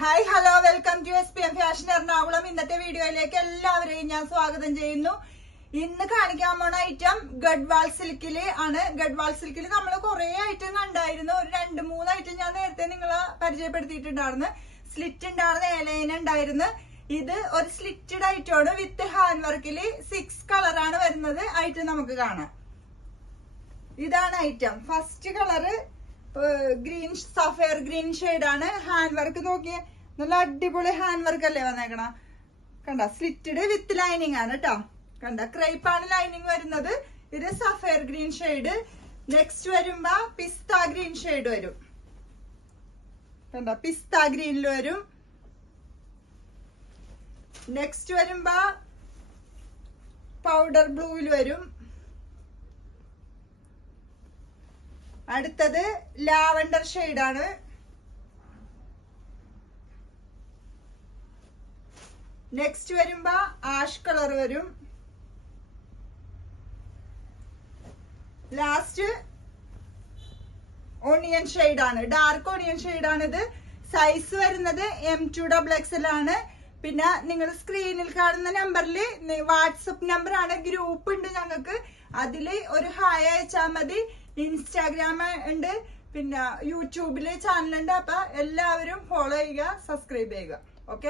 Hi hello welcome to SPM fashion Ernakulam. ഇന്നത്തെ വീഡിയോയിലേക്ക് എല്ലാവരെയും ഞാൻ സ്വാഗതം ചെയ്യുന്നു. ഇന്ന് കാണിക്കാൻ പോണ ഐറ്റം ഗഡ്വാൾ സിൽക്കില് ആണ്. ഗഡ്വാൾ സിൽക്കിൽ നമ്മൾ കുറെ ഐറ്റം കണ്ടായിരുന്നു. ഒരു 2-3 ഐറ്റം ഞാൻ നേരത്തെ നിങ്ങളെ പരിചയപ്പെടുത്തിയിട്ടുണ്ടായിരുന്നു. സ്ലിറ്റ് ഉണ്ടായിരുന്നു, എലൈൻ ഉണ്ടായിരുന്നു. ഇത് ഒരു സ്ലിറ്റഡ് ഐറ്റമാണ് വിത്ത് ഹാൻഡ് വർക്കില് 6 കളറാണ് വരുന്നത്. ഐറ്റം നമുക്ക് കാണാം. ഇതാണ് item. First colour green sapphire green ഷെയ്ഡാണ്. ഹാൻഡ് വർക്ക് നോക്കിയേ, നല്ല അടിപൊളി ഹാൻഡ് വർക്ക് അല്ലേ വന്നേക്കണ. കണ്ട, സ്ലിറ്റഡ് വിത്ത് ലൈനിങ് ആണ് കേട്ടോ. കണ്ട, ക്രൈപ്പാണ് ലൈനിങ് വരുന്നത്. ഇത് സഫയർ ഗ്രീൻ ഷെയ്ഡ്. നെക്സ്റ്റ് വരുമ്പോ പിസ്ത ഗ്രീൻ ഷെയ്ഡ് വരും. കണ്ട, പിസ്ത ഗ്രീനിൽ വരും. നെക്സ്റ്റ് വരുമ്പോ പൗഡർ ബ്ലൂവിൽ വരും. അടുത്തത് ലാവൻഡർ ഷെയ്ഡാണ്. നെക്സ്റ്റ് വരുമ്പോ ആഷ് കളർ വരും. ലാസ്റ്റ് ഓണിയൻ ഷെയ്ഡാണ്, ഡാർക്ക് ഓണിയൻ ഷെയ്ഡാണ്. ഇത് സൈസ് വരുന്നത് M2XXL ആണ്. പിന്നെ നിങ്ങൾ സ്ക്രീനിൽ കാണുന്ന നമ്പറിൽ വാട്സപ്പ് നമ്പർ ആണ്. ഗ്രൂപ്പ് ഉണ്ട് ഞങ്ങൾക്ക്. അതില് ഒരു ഹായ് അയച്ചാൽ മതി. ഇൻസ്റ്റാഗ്രാം ഉണ്ട്, പിന്നെ യൂട്യൂബില് ചാനലുണ്ട്. അപ്പൊ എല്ലാവരും ഫോളോ ചെയ്യുക, സബ്സ്ക്രൈബ് ചെയ്യുക. ഓക്കെ.